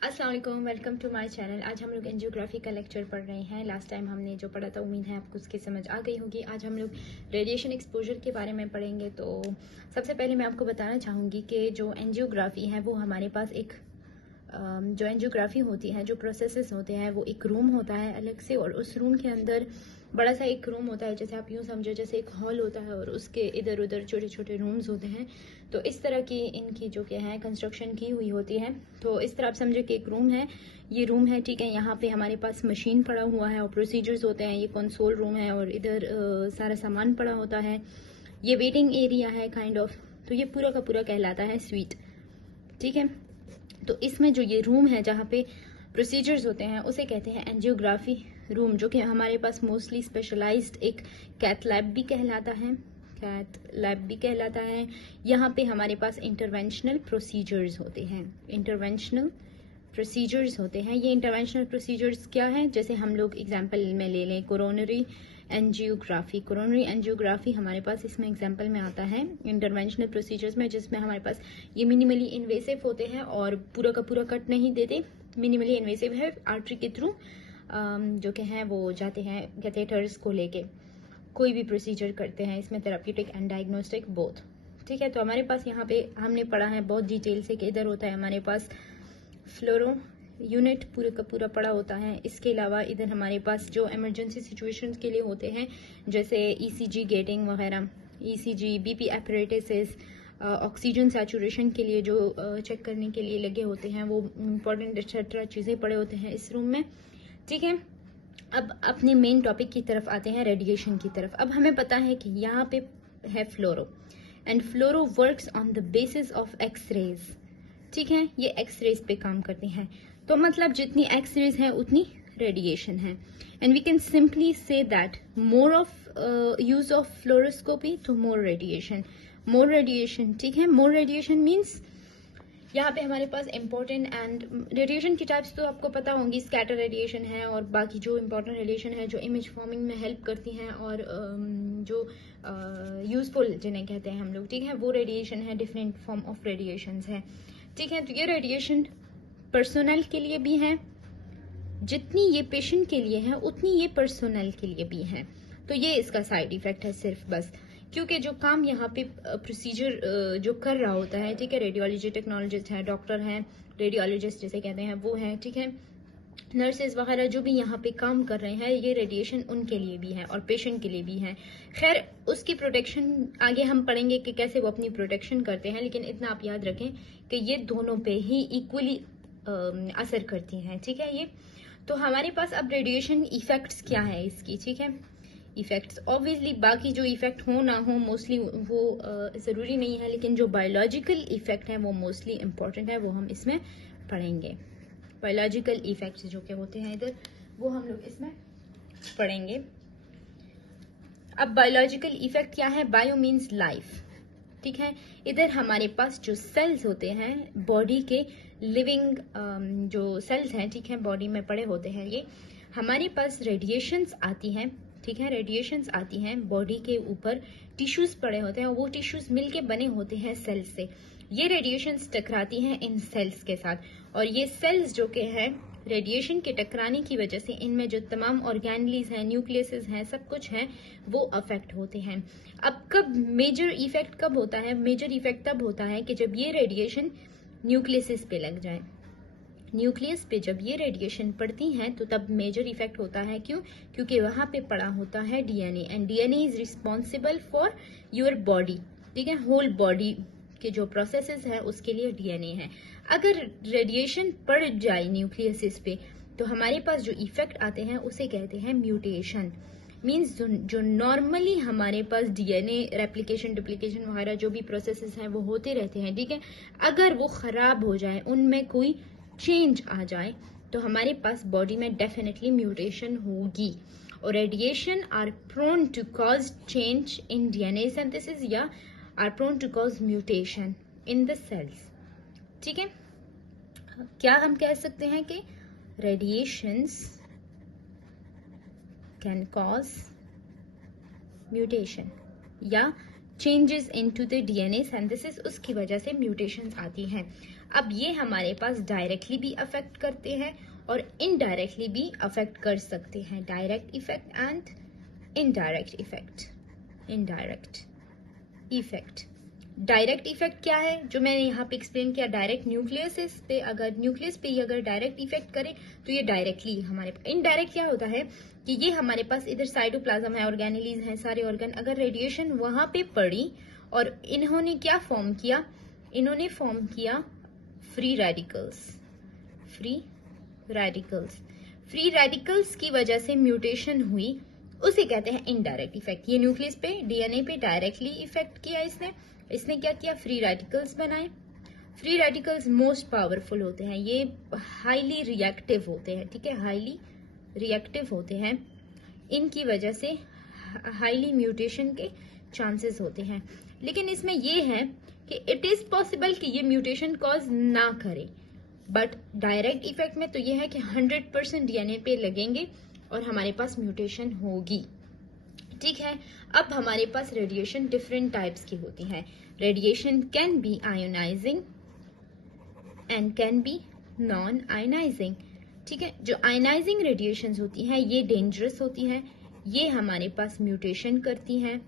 अस्सलाम वालेकुम, welcome to my channel. आज हम लोग एंजियोग्राफी का लेक्चर पढ़ रहे हैं। लास्ट टाइम हमने जो पढ़ा था उम्मीद है आपको उसकी समझ आ गई होगी। आज हम लोग रेडिएशन एक्सपोजर के बारे में पढ़ेंगे। तो सबसे पहले मैं आपको बताना चाहूँगी कि जो एंजियोग्राफी है वो हमारे पास एक जो एंजियोग्राफी होती है, जो प्रोसेसेस होते हैं, वो एक रूम होता है अलग से, और उस रूम के अंदर बड़ा सा एक रूम होता है, जैसे आप यूँ समझो जैसे एक हॉल होता है और उसके इधर उधर छोटे छोटे रूम्स होते हैं। तो इस तरह की इनकी जो क्या है कंस्ट्रक्शन की हुई होती है। तो इस तरह आप समझो कि एक रूम है, ये रूम है, ठीक है। यहाँ पे हमारे पास मशीन पड़ा हुआ है और प्रोसीजर्स होते हैं। ये कंसोल रूम है और इधर सारा सामान पड़ा होता है। ये वेटिंग एरिया है काइंड ऑफ। तो ये पूरा का पूरा कहलाता है स्वीट, ठीक है। तो इसमें जो ये रूम है जहाँ पे प्रोसीजर्स होते हैं उसे कहते हैं एंजियोग्राफी रूम, जो कि हमारे पास मोस्टली स्पेशलाइज्ड एक कैथ लैब भी कहलाता है। कैथ लैब भी कहलाता है। यहाँ पे हमारे पास इंटरवेंशनल प्रोसीजर्स होते हैं। इंटरवेंशनल प्रोसीजर्स होते हैं। ये इंटरवेंशनल प्रोसीजर्स क्या है, जैसे हम लोग एग्जांपल में ले लें कोरोनरी एंजियोग्राफी। कोरोनरी एंजियोग्राफी हमारे पास इसमें एग्जांपल में आता है इंटरवेंशनल प्रोसीजर्स में, जिसमें हमारे पास ये मिनिमली इन्वेसिव होते हैं और पूरा का पूरा कट नहीं देते। मिनिमली इन्वेसिव है, आर्टरी के थ्रू जो कि हैं वो जाते हैं कैथेटर्स को लेके कोई भी प्रोसीजर करते हैं। इसमें थेराप्यूटिक एंड डायग्नोस्टिक बोथ, ठीक है। तो हमारे पास यहाँ पे हमने पढ़ा है बहुत डिटेल से कि इधर होता है हमारे पास फ्लोरो यूनिट पूरे का पूरा पड़ा होता है। इसके अलावा इधर हमारे पास जो इमरजेंसी सिचुएशंस के लिए होते हैं, जैसे ईसीजी गेटिंग वगैरह, ECG, BP apparatus, oxygen saturation के लिए जो चेक करने के लिए लगे होते हैं, वो इम्पोर्टेंट एक्सेट्रा चीज़ें पड़े होते हैं इस रूम में, ठीक है। अब अपने मेन टॉपिक की तरफ आते हैं, रेडिएशन की तरफ। अब हमें पता है कि यहाँ पे है fluoro, and fluoro works on the basis of X-rays, ठीक है। ये एक्सरेज पे काम करते हैं। तो मतलब जितनी एक्सरेज है उतनी रेडिएशन है। And we can simply say that more of use of fluoroscopy तो मोर रेडिएशन, मोर रेडिएशन, ठीक है। मोर रेडिएशन मीन्स यहाँ पे हमारे पास इम्पोर्टेंट एंड रेडिएशन की टाइप्स तो आपको पता होंगी। स्कैटर रेडिएशन है और बाकी जो इम्पोर्टेंट रेडिएशन है जो इमेज फॉर्मिंग में हेल्प करती हैं और जो यूजफुल जिन्हें कहते हैं हम लोग, ठीक है, वो रेडिएशन है। डिफरेंट फॉर्म ऑफ रेडिएशंस है, ठीक है। तो ये रेडिएशन पर्सनल के लिए भी है, जितनी ये पेशेंट के लिए है उतनी ये पर्सनल के लिए भी है। तो ये इसका साइड इफेक्ट है सिर्फ बस, क्योंकि जो काम यहाँ पे प्रोसीजर जो कर रहा होता है, ठीक है, रेडियोलॉजी टेक्नोलॉजिस्ट है, डॉक्टर हैं, रेडियोलॉजिस्ट जिसे कहते हैं वो हैं, ठीक है, नर्सेज वगैरह जो भी यहाँ पे काम कर रहे हैं, ये रेडिएशन उनके लिए भी है और पेशेंट के लिए भी है। खैर उसकी प्रोटेक्शन आगे हम पढ़ेंगे कि कैसे वो अपनी प्रोटेक्शन करते हैं, लेकिन इतना आप याद रखें कि ये दोनों पे ही इक्वली असर करती हैं, ठीक है। ये तो हमारे पास अब रेडिएशन इफेक्ट्स क्या है इसकी, ठीक है। इफेक्ट्स ऑब्वियसली बाकी जो इफेक्ट हो ना हो मोस्टली वो ज़रूरी नहीं है, लेकिन जो बायोलॉजिकल इफेक्ट है वो मोस्टली इम्पॉर्टेंट है, वो हम इसमें पढ़ेंगे। बायोलॉजिकल इफेक्ट्स जो के होते हैं इधर, वो हम लोग इसमें पढ़ेंगे। अब बायोलॉजिकल इफेक्ट क्या है? बायो मीन्स लाइफ, ठीक है। इधर हमारे पास जो सेल्स होते हैं बॉडी के, लिविंग जो सेल्स हैं, ठीक है, बॉडी में पड़े होते हैं, ये हमारे पास रेडिएशंस आती हैं, ठीक है, रेडिएशंस आती हैं बॉडी के ऊपर, टिश्यूज पड़े होते हैं, वो टिश्यूज मिलके बने होते हैं सेल्स से। ये रेडिएशंस टकराती हैं इन सेल्स के साथ, और ये सेल्स जो के हैं रेडिएशन के टकराने की वजह से इनमें जो तमाम ऑर्गेनलीज हैं, न्यूक्लियसेस हैं, सब कुछ हैं, वो अफेक्ट होते हैं। अब कब मेजर इफेक्ट कब होता है? मेजर इफेक्ट तब होता है कि जब ये रेडिएशन न्यूक्लियस पे लग जाए। न्यूक्लियस पे जब ये रेडिएशन पड़ती हैं तो तब मेजर इफेक्ट होता है। क्यों? क्योंकि वहां पे पड़ा होता है DNA, and DNA is responsible for your body, ठीक है। होल बॉडी के जो प्रोसेसेस है उसके लिए डीएनए है। अगर रेडिएशन पड़ जाए न्यूक्लियस पे तो हमारे पास जो इफेक्ट आते हैं उसे कहते हैं म्यूटेशन। मीन्स जो नॉर्मली हमारे पास डीएनए रेप्लिकेशन, डुप्लीकेशन वगैरह जो भी प्रोसेसेस हैं वो होते रहते हैं, ठीक है। अगर वो खराब हो जाए, उनमें कोई चेंज आ जाए, तो हमारे पास बॉडी में डेफिनेटली म्यूटेशन होगी। और radiation are prone to cause change in DNA synthesis या are prone to cause mutation in the cells, ठीक है। क्या हम कह सकते हैं कि रेडिएशंस कैन कॉज म्यूटेशन या changes into the DNA synthesis, उसकी वजह से म्यूटेशंस आती हैं। अब ये हमारे पास डायरेक्टली भी अफेक्ट करते हैं और इनडायरेक्टली भी अफेक्ट कर सकते हैं। Direct effect and indirect effect. Indirect effect, direct effect क्या है जो मैंने यहाँ पे एक्सप्लेन किया, डायरेक्ट न्यूक्लियस पे अगर डायरेक्ट इफेक्ट करे तो ये डायरेक्टली हमारे पास। इनडायरेक्ट क्या होता है कि ये हमारे पास इधर साइटोप्लाज्म है, ऑर्गेनेलीज है, सारे ऑर्गन, अगर रेडिएशन वहां पे पड़ी और इन्होंने क्या फॉर्म किया, इन्होंने फॉर्म किया free radicals. Free radicals, free radicals की वजह से म्यूटेशन हुई, उसे कहते हैं इनडायरेक्ट इफेक्ट। ये न्यूक्लियस पे, डीएनए पे डायरेक्टली इफेक्ट किया इसने क्या किया, फ्री रेडिकल्स बनाए। फ्री रेडिकल्स मोस्ट पावरफुल होते हैं, ये हाईली रिएक्टिव होते हैं, ठीक है, हाईली रिएक्टिव होते हैं, इनकी वजह से हाईली म्यूटेशन के चांसेस होते हैं। लेकिन इसमें ये है कि इट इज पॉसिबल कि ये म्यूटेशन कॉज ना करे, बट डायरेक्ट इफेक्ट में तो ये है कि 100% डीएनए पे लगेंगे और हमारे पास म्यूटेशन होगी, ठीक है। अब हमारे पास रेडिएशन डिफरेंट टाइप्स की होती है। Radiation can be ionizing and can be non ionizing, ठीक है। जो आयोनाइजिंग रेडिएशंस होती हैं ये डेंजरस होती हैं, ये हमारे पास म्यूटेशन करती हैं,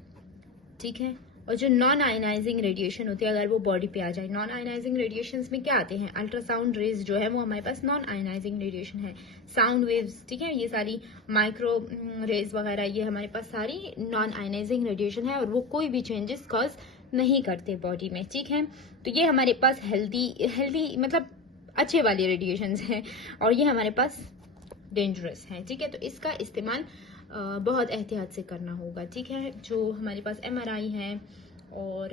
ठीक है। और जो नॉन आयोनाइजिंग रेडिएशन होती है, अगर वो बॉडी पे आ जाए, नॉन आयोनाइजिंग रेडिएशंस में क्या आते हैं, अल्ट्रासाउंड रेज जो है वो हमारे पास नॉन आयोनाइजिंग रेडिएशन है, साउंड वेव्स, ठीक है, ये सारी माइक्रो रेज वगैरह, ये हमारे पास सारी नॉन आयोनाइजिंग रेडिएशन है और वो कोई भी चेंजेस कॉज नहीं करते बॉडी में, ठीक है। तो ये हमारे पास हेल्दी मतलब अच्छे वाली रेडिएशंस हैं और ये हमारे पास डेंजरस हैं, ठीक है। तो इसका इस्तेमाल बहुत एहतियात से करना होगा, ठीक है। जो हमारे पास एमआरआई है और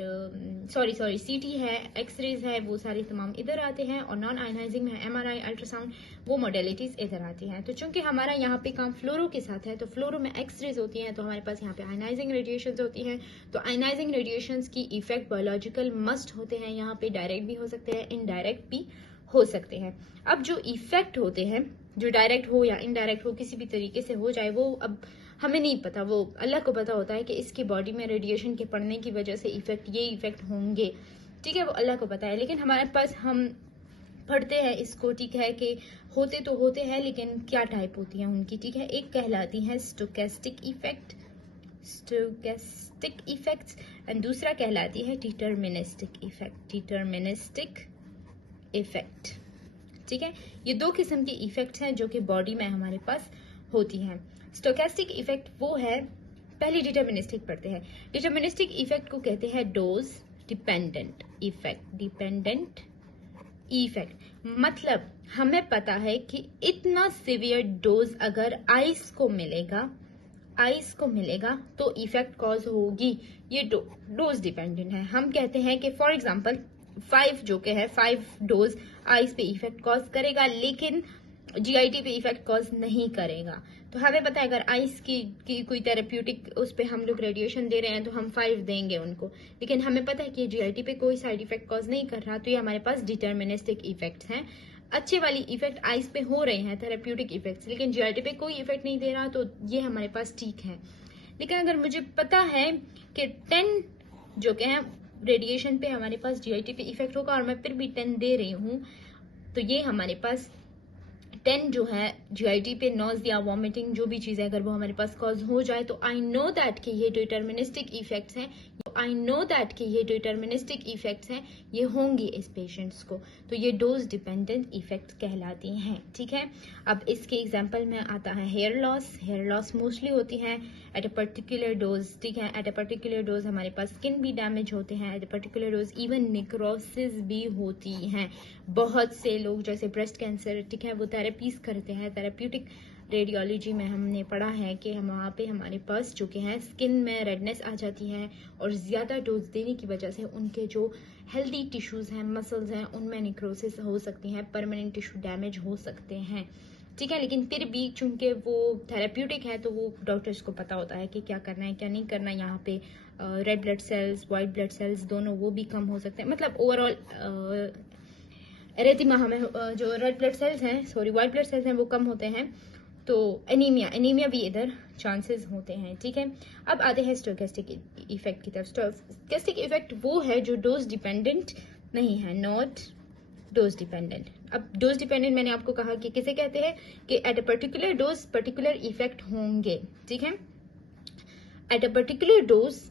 सीटी है, एक्सरेज है, वो सारे तमाम इधर आते हैं और नॉन आयोनाइजिंग में एमआरआई, अल्ट्रासाउंड, वो मॉडलिटीज इधर आती हैं। तो चूंकि हमारा यहाँ पे काम फ्लोरो के साथ है, तो फ्लोरो में एक्सरेज होती हैं, तो हमारे पास यहाँ पे आयोनाइजिंग रेडिएशंस होती हैं। तो आयोनाइजिंग रेडिएशंस की इफेक्ट बायोलॉजिकल मस्ट होते हैं, यहाँ पे डायरेक्ट भी हो सकते हैं, इनडायरेक्ट भी हो सकते हैं। अब जो इफेक्ट होते हैं, जो डायरेक्ट हो या इनडायरेक्ट हो, किसी भी तरीके से हो जाए, वो अब हमें नहीं पता, वो अल्लाह को पता होता है कि इसकी बॉडी में रेडिएशन के पड़ने की वजह से ये इफेक्ट होंगे, ठीक है, वो अल्लाह को पता है। लेकिन हमारे पास हम पढ़ते हैं इसको, ठीक है, कि होते तो होते हैं, लेकिन क्या टाइप होती है उनकी, ठीक है। एक कहलाती है stochastic effect, stochastic effects, and दूसरा कहलाती है डिटर्मिनिस्टिक इफेक्ट, डिटर्मिनिस्टिक इफेक्ट, ठीक है। ये दो किस्म की इफेक्ट्स हैं जो कि बॉडी में हमारे पास होती हैं। स्टोकेस्टिक इफेक्ट वो है, पहले डिटर्मिनिस्टिक पढ़ते हैं। डिटर्मिनिस्टिक इफेक्ट को कहते हैं dose dependent effect, dependent effect मतलब हमें पता है कि इतना सिवियर डोज अगर आइस को मिलेगा तो इफेक्ट कॉज होगी, ये डोज डिपेंडेंट है। हम कहते हैं कि फॉर एग्जांपल 5 जो के है 5 डोज आइस पे इफेक्ट कॉज करेगा, लेकिन जीआईटी पे इफेक्ट कॉज नहीं करेगा। तो हमें पता है अगर आइस की कोई थेरेप्यूटिक उस पे हम लोग रेडिएशन दे रहे हैं तो हम 5 देंगे उनको, लेकिन हमें पता है कि जीआईटी पे कोई साइड इफेक्ट कॉज नहीं कर रहा, तो ये हमारे पास डिटर्मिनिस्टिक इफेक्ट्स हैं। अच्छे वाली इफेक्ट आइस पे हो रहे हैं, थेरेप्यूटिक इफेक्ट्स, लेकिन जीआईटी पे कोई इफेक्ट नहीं दे रहा, तो ये हमारे पास ठीक है। लेकिन अगर मुझे पता है कि 10 जो के हैं रेडिएशन पे हमारे पास जीआईटी पे इफेक्ट होगा और मैं फिर भी 10 दे रही हूँ, तो ये हमारे पास 10 जो है जीआईटी पे नॉज़िया, वॉमिटिंग, जो भी चीज़ है अगर वो हमारे पास कॉज हो जाए, तो आई नो दैट कि ये डिटर्मिनिस्टिक इफेक्ट्स हैं, ये होंगी इस पेशेंट्स को, तो ये डोज डिपेंडेंट इफेक्ट्स कहलाती हैं, ठीक है। अब इसके एग्जांपल में आता है हेयर लॉस मोस्टली होती है एट अ पर्टिकुलर डोज, ठीक है। एट अ पर्टिकुलर डोज हमारे पास स्किन भी डैमेज होते हैं, at a particular dose even necrosis भी होती हैं। बहुत से लोग जैसे ब्रेस्ट कैंसर, ठीक है, वो थेरेपीज करते हैं, थेरेप्यूटिक रेडियोलॉजी में हमने पढ़ा है कि हम वहाँ पे हमारे पास जो कि हैं स्किन में रेडनेस आ जाती है और ज़्यादा डोज देने की वजह से उनके जो हेल्दी टिश्यूज़ हैं, मसल्स हैं, उनमें निक्रोसिस हो सकती हैं, परमानेंट टिश्यू डैमेज हो सकते हैं, ठीक है। लेकिन फिर भी चूंकि वो थेरेप्यूटिक है तो वो डॉक्टर्स को पता होता है कि क्या करना है क्या नहीं करना। यहाँ पे red blood cells, white blood cells दोनों वो भी कम हो सकते हैं, मतलब ओवरऑल एरिथमिया में जो रेड ब्लड सेल्स हैं, वाइट ब्लड सेल्स हैं, वो कम होते हैं, तो एनीमिया भी इधर चांसेस होते हैं, ठीक है। अब आते हैं स्टोकेस्टिक इफेक्ट की तरफ। स्टोकेस्टिक इफेक्ट वो है जो डोज डिपेंडेंट नहीं है, नॉट डोज डिपेंडेंट। अब डोज डिपेंडेंट मैंने आपको कहा कि किसे कहते हैं कि at a particular dose particular effect होंगे, ठीक है। एट अ पर्टिकुलर डोज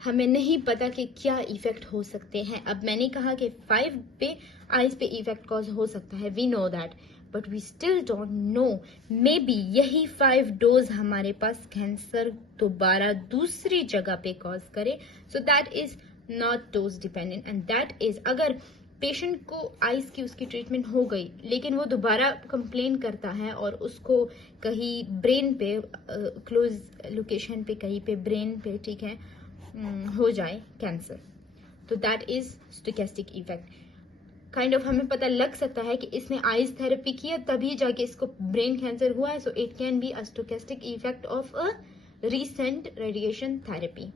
हमें नहीं पता कि क्या इफेक्ट हो सकते हैं। अब मैंने कहा कि 5 पे आइज पे इफेक्ट कॉज हो सकता है, we know that, but we still don't know, maybe यही 5 डोज हमारे पास कैंसर दोबारा दूसरी जगह पे कॉज करे। So that is not dose dependent and that is, अगर पेशेंट को आइज की उसकी ट्रीटमेंट हो गई लेकिन वो दोबारा कंप्लेन करता है और उसको कहीं ब्रेन पे क्लोज लोकेशन पे कहीं पे ब्रेन पे, ठीक है, हो जाए कैंसर, तो that is stochastic effect. Kind of हमें पता लग सकता है कि इसने आइज थेरेपी किया तभी जाके इसको ब्रेन कैंसर हुआ है, so it can be a stochastic effect of a recent radiation therapy.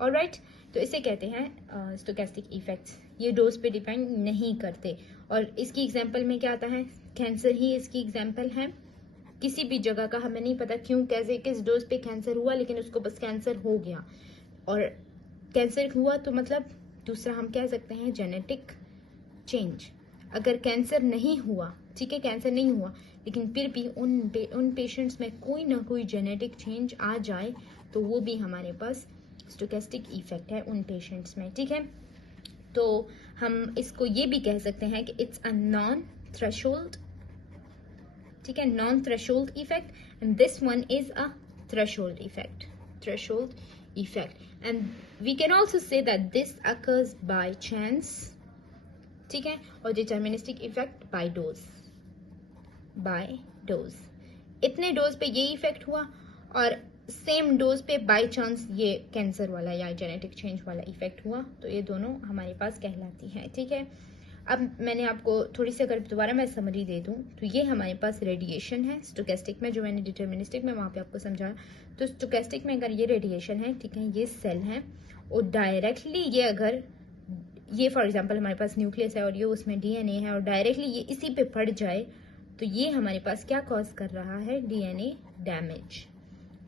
Alright, तो इसे कहते हैं स्टोकेस्टिक इफेक्ट्स। ये डोज पे डिपेंड नहीं करते, और इसकी एग्जांपल में क्या आता है, कैंसर ही इसकी एग्जांपल है। किसी भी जगह का हमें नहीं पता क्यों कैसे किस डोज पे कैंसर हुआ, लेकिन उसको बस कैंसर हो गया, और कैंसर हुआ तो मतलब दूसरा हम कह सकते हैं जेनेटिक चेंज। अगर कैंसर नहीं हुआ, ठीक है, कैंसर नहीं हुआ लेकिन फिर भी उन पेशेंट्स में कोई ना कोई जेनेटिक चेंज आ जाए तो वो भी हमारे पास स्टोकेस्टिक इफेक्ट है उन पेशेंट्स में, ठीक है। तो हम इसको ये भी कह सकते हैं कि इट्स अ नॉन थ्रेशोल्ड, ठीक है, non threshold effect, and this one is a threshold effect, threshold effect, and we can also say that this occurs by chance, ठीक है, और deterministic effect by dose, by dose। इतने dose पे ये effect हुआ और सेम डोज पे by chance ये कैंसर वाला या जेनेटिक चेंज वाला इफेक्ट हुआ, तो ये दोनों हमारे पास कहलाती हैं, ठीक है। अब मैंने आपको थोड़ी सी अगर दोबारा मैं समरी दे दूं तो ये हमारे पास रेडिएशन है स्टोकेस्टिक में, जो मैंने डिटर्मिनिस्टिक में वहां पे आपको समझाया। तो स्टोकेस्टिक में अगर ये रेडिएशन है, ठीक है, ये सेल है, और डायरेक्टली ये अगर ये फॉर एग्जांपल हमारे पास न्यूक्लियस है और ये उसमें डीएनए है और डायरेक्टली ये इसी पे पड़ जाए तो ये हमारे पास क्या कॉज कर रहा है, डीएनए डैमेज।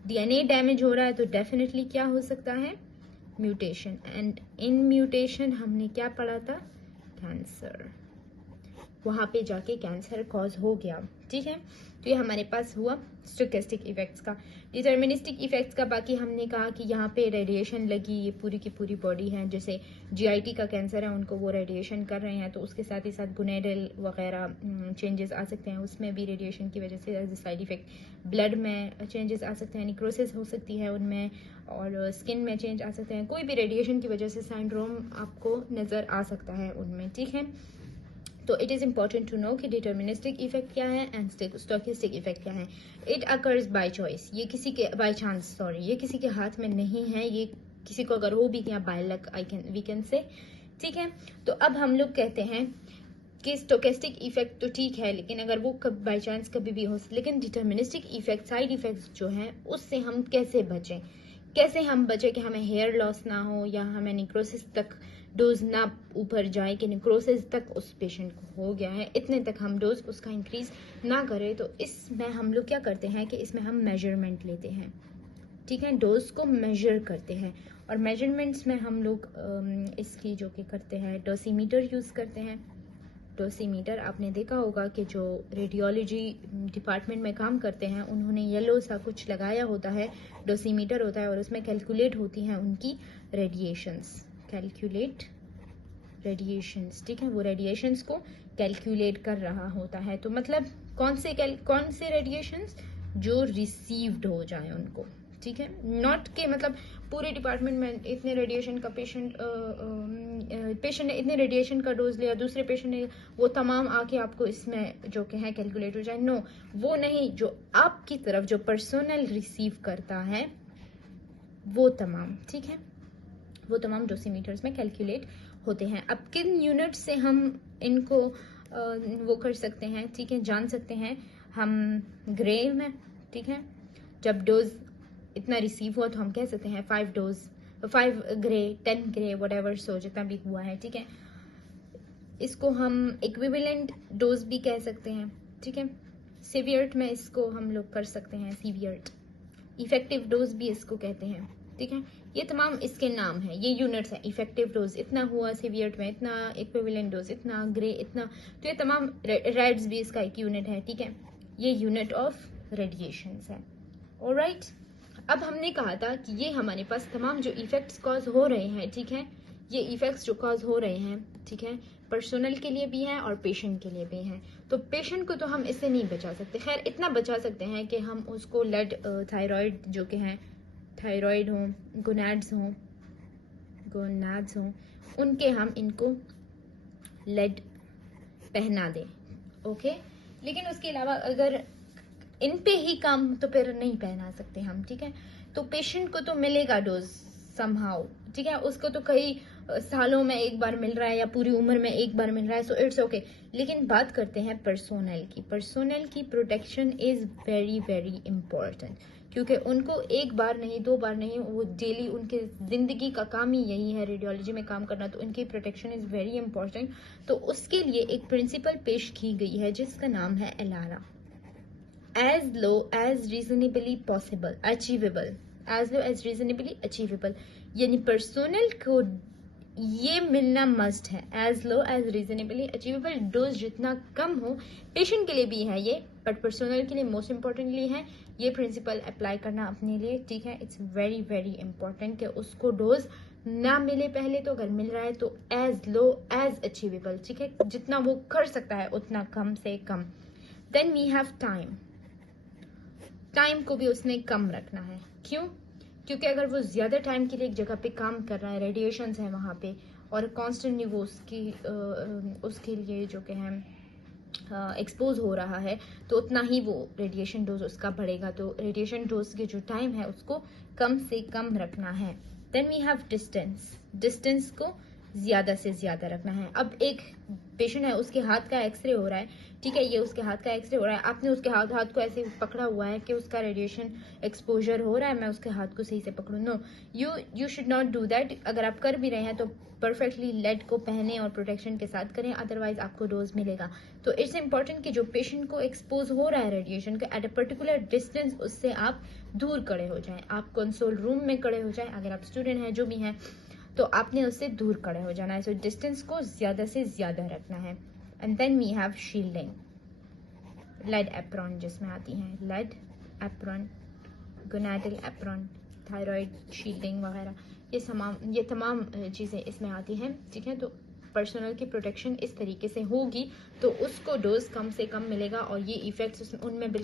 डीएनए डैमेज हो रहा है तो डेफिनेटली क्या हो सकता है, म्यूटेशन, एंड इन म्यूटेशन हमने क्या पढ़ा था, कैंसर, वहां पे जाके कैंसर कॉज हो गया, ठीक है। तो ये हमारे पास हुआ स्टोकेस्टिक इफेक्ट्स का। डिटर्मिनिस्टिक इफेक्ट्स का बाकी हमने कहा कि यहाँ पे रेडिएशन लगी, ये पूरी की पूरी बॉडी है, जैसे जीआईटी का कैंसर है उनको वो रेडिएशन कर रहे हैं, तो उसके साथ ही साथ गुनेडल वगैरह चेंजेस आ सकते हैं, उसमें भी रेडिएशन की वजह से साइड इफेक्ट। ब्लड में चेंजेस आ सकते हैं, निक्रोसिस हो सकती है उनमें, और स्किन में चेंज आ सकते हैं, कोई भी रेडिएशन की वजह से सिंड्रोम आपको नजर आ सकता है उनमें, ठीक है। तो it is important to know कि डिटर्मिनिस्टिक इफेक्ट क्या है एंड स्टोकेस्टिक इफेक्ट क्या है। इट अकर्स बाय चॉइस, ये किसी के बाय चांस, सॉरी, ये किसी के हाथ में नहीं है, ये किसी को अगर हो भी गया by luck we can say, ठीक है। तो अब हम लोग कहते हैं कि स्टोकेस्टिक इफेक्ट तो ठीक है, लेकिन अगर वो बाय चांस कभी भी हो, लेकिन डिटर्मिनिस्टिक इफेक्ट, साइड इफेक्ट्स जो हैं उससे हम कैसे बचें, कैसे हम बचें कि हमें हेयर लॉस ना हो या हमें निक्रोसिस तक डोज ना ऊपर जाए कि निक्रोसिस तक उस पेशेंट को हो गया है, इतने तक हम डोज उसका इंक्रीज ना करें। तो इसमें हम लोग क्या करते हैं कि इसमें हम मेजरमेंट लेते हैं, ठीक है, डोज को मेजर करते हैं, और मेजरमेंट्स में हम लोग इसकी जो कि करते हैं डोसीमीटर यूज करते हैं। डोसीमीटर आपने देखा होगा कि जो रेडियोलॉजी डिपार्टमेंट में काम करते हैं उन्होंने येलो सा कुछ लगाया होता है, डोसीमीटर होता है, और उसमें कैलकुलेट होती हैं उनकी रेडिएशंस, कैलकुलेट रेडिएशंस, ठीक है, वो रेडिएशंस को कैलकुलेट कर रहा होता है। तो मतलब कौन से रेडिएशंस जो रिसीव्ड हो जाए उनको, ठीक है, नॉट के मतलब पूरे डिपार्टमेंट में इतने रेडिएशन का पेशेंट ने इतने रेडिएशन का डोज लिया, दूसरे पेशेंट ने वो तमाम आके आपको इसमें जो कि है कैलकुलेट हो जाए, नो, वो नहीं, जो आपकी तरफ जो पर्सनल रिसीव करता है वो तमाम, ठीक है, वो तमाम डोसीमीटर्स में कैलकुलेट होते हैं। अब किन यूनिट से हम इनको वो कर सकते हैं, ठीक है, जान सकते हैं हम, ग्रे में, ठीक है, जब डोज इतना रिसीव हुआ तो हम कह सकते हैं 5 डोज, 5 ग्रे, 10 ग्रे, व्हाटएवर, सो जितना भी हुआ है, ठीक है, इसको हम इक्विवेलेंट डोज भी कह सकते हैं, ठीक है। सीवियर्ट में इसको हम लोग कर सकते हैं, सीवियर्ट इफेक्टिव डोज भी इसको कहते हैं, ठीक है। ये तमाम इसके नाम है, ये यूनिट्स है। इफेक्टिव डोज इतना हुआ सीवियर में, इतना इक्विवेलेंट डोज इतना, ग्रे इतना, तो ये तमाम रेड्स भी इसका एक यूनिट है, ठीक है। ये यूनिट ऑफ रेडिएशन है। ऑलराइट, अब हमने कहा था कि ये हमारे पास तमाम जो इफेक्ट्स कॉज हो रहे हैं, ठीक है, ये इफेक्ट्स जो कॉज हो रहे हैं, ठीक है, पर्सनल के लिए भी हैं और पेशेंट के लिए भी हैं। तो पेशेंट को तो हम इससे नहीं बचा सकते, खैर इतना बचा सकते हैं कि हम उसको लेड थायराइड जो कि हैं, थायराइड हों, गोनाड्स हों, उनके हम इनको लेड पहना दें, ओके। लेकिन उसके अलावा अगर इन पे ही कम तो फिर नहीं पहना सकते हम, ठीक है। तो पेशेंट को तो मिलेगा डोज समहाउ, ठीक है, उसको तो कई सालों में एक बार मिल रहा है या पूरी उम्र में एक बार मिल रहा है, सो इट्स ओके। लेकिन बात करते हैं पर्सोनल की protection is very very important, क्योंकि उनको एक बार नहीं, दो बार नहीं, वो डेली उनके जिंदगी का काम ही यही है रेडियोलॉजी में काम करना, तो उनकी प्रोटेक्शन इज वेरी इंपॉर्टेंट। तो उसके लिए एक प्रिंसिपल पेश की गई है जिसका नाम है Elara, as low as reasonably possible achievable, as low as reasonably achievable, यानी पर्सोनल को ये मिलना मस्ट है। as low as reasonably achievable, dose जितना कम हो, पेशेंट के लिए भी है ये, बट पर्सोनल के लिए मोस्ट इम्पोर्टेंटली है ये प्रिंसिपल अप्लाई करना अपने लिए, ठीक है। इट्स वेरी वेरी इंपॉर्टेंट कि उसको डोज ना मिले पहले तो, अगर मिल रहा है तो as low as achievable, ठीक है, जितना वो कर सकता है उतना कम से कम। देन वी हैव टाइम को भी उसने कम रखना है। क्यों? क्योंकि अगर वो ज्यादा टाइम के लिए एक जगह पे काम कर रहा है, रेडिएशंस है वहां पे, और कॉन्स्टेंटली वो उसके लिए जो कि है एक्सपोज हो रहा है, तो उतना ही वो रेडिएशन डोज उसका बढ़ेगा। तो रेडिएशन डोज के जो टाइम है उसको कम से कम रखना है। देन वी हैव डिस्टेंस को ज्यादा से ज्यादा रखना है। अब एक पेशेंट है, उसके हाथ का एक्सरे हो रहा है, ठीक है, ये उसके हाथ का एक्सरे हो रहा है, आपने उसके हाथ को ऐसे पकड़ा हुआ है कि उसका रेडिएशन एक्सपोजर हो रहा है, मैं उसके हाथ को सही से पकड़ूं। No, you should not do that. अगर आप कर भी रहे हैं तो परफेक्टली लेड को पहने और प्रोटेक्शन के साथ करें, अदरवाइज आपको डोज मिलेगा। तो इट्स इंपॉर्टेंट कि जो पेशेंट को एक्सपोज हो रहा है रेडिएशन का, एट अ पर्टिकुलर डिस्टेंस उससे आप दूर खड़े हो जाएं। आप कंसोल रूम में खड़े हो जाएं, अगर आप स्टूडेंट हैं जो भी हैं तो आपने उससे दूर खड़े हो जाना है। सो डिस्टेंस को ज्यादा से ज्यादा रखना है। And then we have shielding, lead apron जिसमें आती हैं, lead apron, gonadal apron, thyroid shielding वगैरह, ये तमाम चीज़ें इसमें आती हैं, ठीक है। तो पर्सनल की प्रोटेक्शन इस तरीके से होगी तो उसको डोज कम से कम मिलेगा और ये इफेक्ट्स उनमें बिल्कुल